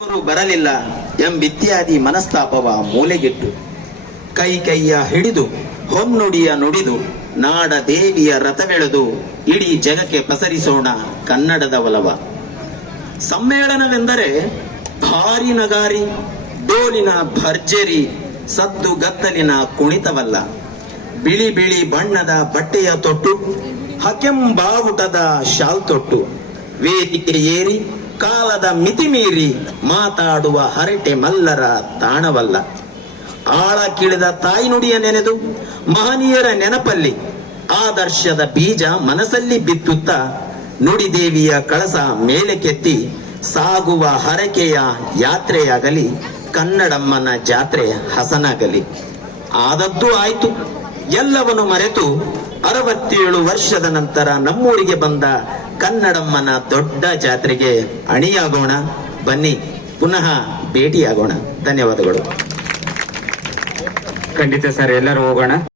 ಅವರು ಬರಲಿಲ್ಲ ಎಂಬಿತ್ಯಾದಿ ಮನಸ್ತಾಪವ ಮೂಲೆಗಿಟ್ಟು ಕೈಯ ಹಿಡಿದು ಹೊನ್ನುಡಿಯ ನುಡಿದು ನಾಡ ದೇವಿಯ ರಥವೆಳೆದು ಇಡೀ ಜಗಕ್ಕೆ ಪಸರಿಸೋಣ ಕನ್ನಡದ ಒಲವ. ಸಮ್ಮೇಳನವೆಂದರೆ ಭಾರಿ ನಗಾರಿ, ಡೋಲಿನ ಭರ್ಜರಿ, ಸದ್ದು ಗದ್ದಲಿನ ಕುಣಿತವಲ್ಲ. ಬಿಳಿ ಬಿಳಿ ಬಣ್ಣದ ಬಟ್ಟೆಯ ತೊಟ್ಟು, ಹಕೆಂಬಾವುಟದ ಶಾಲ್ ತೊಟ್ಟು, ವೇದಿಕೆ ಏರಿ ಕಾಲದ ಮಿತಿ ಮೀರಿ ಮಾತಾಡುವ ಹರಟೆ ಮಲ್ಲರ ತಾಣವಲ್ಲ. ಆಳ ಕೀಳಿದ ತಾಯ್ನುಡಿಯ ನೆನೆದು ಮಹನೀಯರ ನೆನಪಲ್ಲಿ ಆದರ್ಶದ ಬೀಜ ಮನಸ್ಸಲ್ಲಿ ಬಿತ್ತುತ್ತ ನುಡಿದೇವಿಯ ಕಳಸ ಮೇಲೆ ಕೆತ್ತಿ ಸಾಗುವ ಹರಕೆಯ ಯಾತ್ರೆಯಾಗಲಿ, ಕನ್ನಡಮ್ಮನ ಜಾತ್ರೆ ಹಸನಾಗಲಿ. ಆದದ್ದು ಆಯ್ತು, ಎಲ್ಲವನ್ನು ಮರೆತು 67 ವರ್ಷದ ನಂತರ ನಮ್ಮೂರಿಗೆ ಬಂದ ಕನ್ನಡಮ್ಮನ ದೊಡ್ಡ ಜಾತ್ರೆಗೆ ಅಣಿಯಾಗೋಣ. ಬನ್ನಿ, ಪುನಃ ಭೇಟಿಯಾಗೋಣ. ಧನ್ಯವಾದಗಳು. ಖಂಡಿತ ಸರ್, ಎಲ್ಲರೂ ಹೋಗೋಣ.